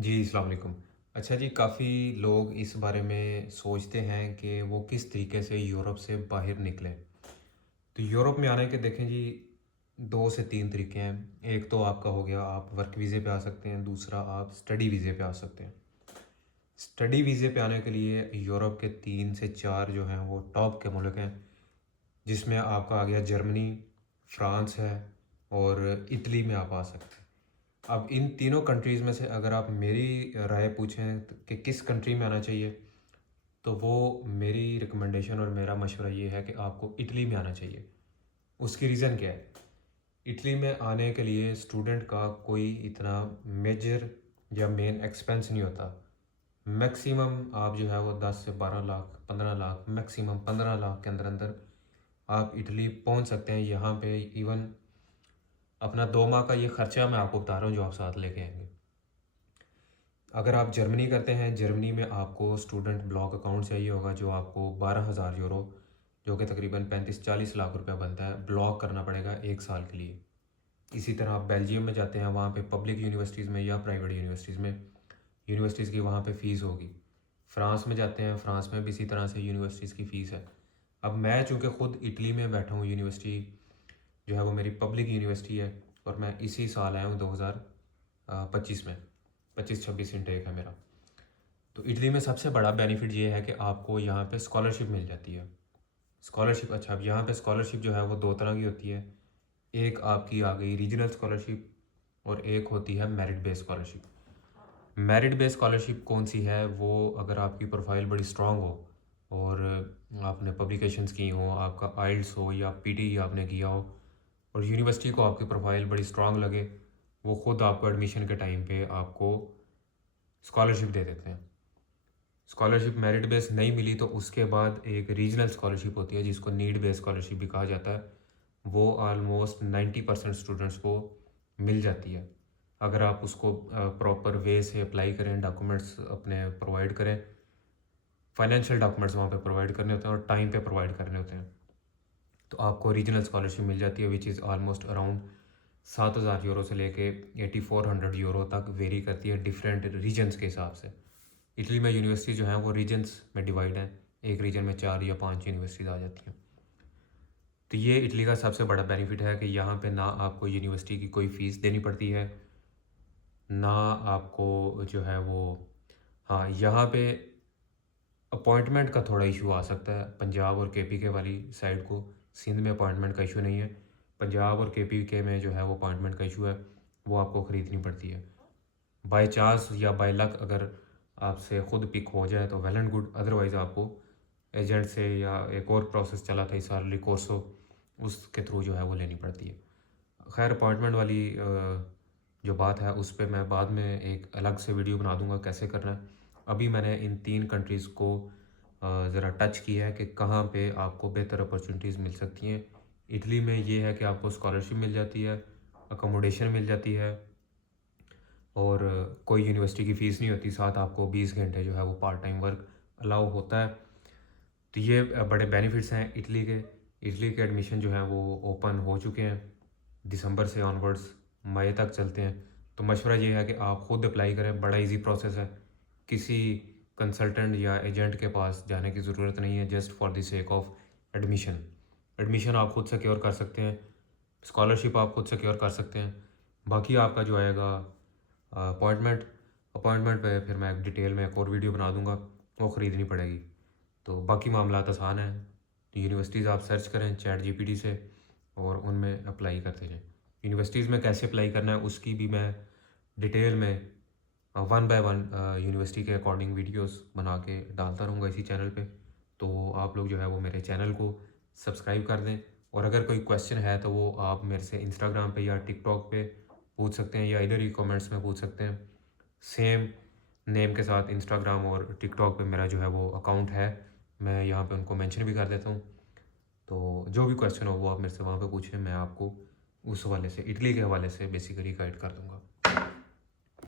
जी, अस्सलाम वालेकुम। अच्छा जी, काफ़ी लोग इस बारे में सोचते हैं कि वो किस तरीके से यूरोप से बाहर निकलें। तो यूरोप में आने के देखें जी 2 से 3 तरीके हैं। एक तो आपका हो गया आप वर्क वीज़े पे आ सकते हैं, दूसरा आप स्टडी वीज़े पे आ सकते हैं। स्टडी वीज़े पे आने के लिए यूरोप के 3 से 4 जो हैं वो टॉप के मुल्क हैं, जिसमें आपका आ गया जर्मनी, फ्रांस है और इटली में आप आ सकते हैं। अब इन तीनों कंट्रीज़ में से अगर आप मेरी राय पूछें कि किस कंट्री में आना चाहिए, तो वो मेरी रिकमेंडेशन और मेरा मशवरा ये है कि आपको इटली में आना चाहिए। उसकी रीज़न क्या है? इटली में आने के लिए स्टूडेंट का कोई इतना मेजर या मेन एक्सपेंस नहीं होता। मैक्सिमम आप जो है वो 10 से 12 लाख, 15 लाख, मैक्सिमम 15 लाख के अंदर-अंदर आप इटली पहुंच सकते हैं। यहाँ पे इवन अपना 2 माह का ये खर्चा मैं आपको बता रहा हूँ जो आप साथ लेके आएँगे। अगर आप जर्मनी करते हैं, जर्मनी में आपको स्टूडेंट ब्लॉक अकाउंट चाहिए होगा जो आपको 12,000 यूरो, जो कि तकरीबन 35-40 लाख रुपया बनता है, ब्लॉक करना पड़ेगा 1 साल के लिए। इसी तरह आप बेल्जियम में जाते हैं, वहाँ पे पब्लिक यूनिवर्सिटीज़ में या प्राइवेट यूनिवर्सिटीज़ में, यूनिवर्सिटीज़ की वहाँ पे फ़ीस होगी। फ्रांस में जाते हैं, फ्रांस में भी इसी तरह से यूनिवर्सिटीज़ की फ़ीस है। अब मैं चूँकि ख़ुद इटली में बैठा हूँ, यूनिवर्सिटी जो है वो मेरी पब्लिक यूनिवर्सिटी है और मैं इसी साल आया हूँ 2025 में, 25-26 इनटेक है मेरा। तो इटली में सबसे बड़ा बेनिफिट ये है कि आपको यहाँ पे स्कॉलरशिप मिल जाती है। स्कॉलरशिप, अच्छा, अब यहाँ पे स्कॉलरशिप जो है वो 2 तरह की होती है। एक आपकी आ गई रीजनल स्कॉलरशिप और एक होती है merit based scholarship. Merit based scholarship कौन सी है? वो अगर आपकी प्रोफाइल बड़ी स्ट्रांग हो और आपने पब्लिकेशंस की हो, आपका आइल्स हो या पीटी आपने किया हो और यूनिवर्सिटी को आपकी प्रोफाइल बड़ी स्ट्रांग लगे, वो ख़ुद आपको एडमिशन के टाइम पे आपको स्कॉलरशिप दे देते हैं। स्कॉलरशिप मेरिट बेस नहीं मिली तो उसके बाद एक रीजनल स्कॉलरशिप होती है जिसको नीड बेस्ड स्कॉलरशिप भी कहा जाता है। वो ऑलमोस्ट 90% स्टूडेंट्स को मिल जाती है अगर आप उसको प्रॉपर वे से अप्लाई करें, डॉक्यूमेंट्स अपने प्रोवाइड करें। फाइनेंशियल डॉक्यूमेंट्स वहाँ पे प्रोवाइड करने होते हैं और टाइम पे प्रोवाइड करने होते हैं, तो आपको रीजनल स्कॉलरशिप मिल जाती है which is almost around 7,000 euro से लेके 8400 यूरो तक वेरी करती है डिफरेंट रीजन्स के हिसाब से। इटली में यूनिवर्सिटी जो हैं वो रीजन्स में डिवाइड हैं, एक रीजन में 4 या 5 यूनिवर्सिटीज़ आ जाती हैं। तो ये इटली का सबसे बड़ा बेनिफिट है कि यहाँ पे ना आपको यूनिवर्सिटी की कोई फ़ीस देनी पड़ती है, ना आपको जो है वो, हाँ, यहाँ पे अपॉइंटमेंट का थोड़ा इशू आ सकता है पंजाब और केपी के वाली साइड को। सिंध में अपॉइंटमेंट का इशू नहीं है, पंजाब और केपी के में जो है वो अपॉइंटमेंट का इशू है, वो आपको ख़रीदनी पड़ती है। बाय चांस या बाय लक अगर आपसे ख़ुद पिक हो जाए तो वेल एंड गुड, अदरवाइज़ आपको एजेंट से या एक और प्रोसेस चला था इस साल रिकोर्सो, उसके थ्रू जो है वो लेनी पड़ती है। खैर अपॉइंटमेंट वाली जो बात है उस पे मैं बाद में एक अलग से वीडियो बना दूंगा कैसे करना है। अभी मैंने इन 3 कंट्रीज़ को ज़रा टच किया है कि कहाँ पे आपको बेहतर अपॉर्चुनिटीज़ मिल सकती हैं। इटली में ये है कि आपको स्कॉलरशिप मिल जाती है, अकोमोडेशन मिल जाती है और कोई यूनिवर्सिटी की फ़ीस नहीं होती, साथ आपको 20 घंटे जो है वो पार्ट टाइम वर्क अलाउ होता है। तो ये बड़े बेनिफिट्स हैं इटली के। इटली के एडमिशन जो हैं वो ओपन हो चुके हैं, दिसंबर से ऑनवर्ड्स मई तक चलते हैं। तो मशवरा ये है कि आप ख़ुद अप्लाई करें, बड़ा इजी प्रोसेस है, किसी कंसल्टेंट या एजेंट के पास जाने की ज़रूरत नहीं है, just for the sake of admission. Admission आप खुद सिक्योर कर सकते हैं, स्कॉलरशिप आप खुद सिक्योर कर सकते हैं। बाकी आपका जो आएगा अपॉइंटमेंट, अपॉइंटमेंट पे फिर मैं डिटेल में एक और वीडियो बना दूंगा, वो ख़रीदनी पड़ेगी। तो बाकी मामलात आसान हैं। तो यूनिवर्सिटीज़ आप सर्च करें चैट जीपीटी से और उनमें अप्लाई करते जाएँ। यूनिवर्सिटीज़ में कैसे अप्लाई करना है उसकी भी मैं डिटेल में वन बाय वन यूनिवर्सिटी के अकॉर्डिंग वीडियोस बना के डालता रहूँगा इसी चैनल पे। तो आप लोग जो है वो मेरे चैनल को सब्सक्राइब कर दें और अगर कोई क्वेश्चन है तो वो आप मेरे से इंस्टाग्राम पे या टिकटॉक पे पूछ सकते हैं या इधर ही कमेंट्स में पूछ सकते हैं। सेम नेम के साथ इंस्टाग्राम और टिकटॉक पे मेरा जो है वो अकाउंट है, मैं यहाँ पे उनको मेंशन भी कर देता हूँ। तो जो भी क्वेश्चन हो वो आप मेरे से वहाँ पे पूछें, मैं आपको उस हवाले से, इटली के हवाले से बेसिकली गाइड कर दूँगा।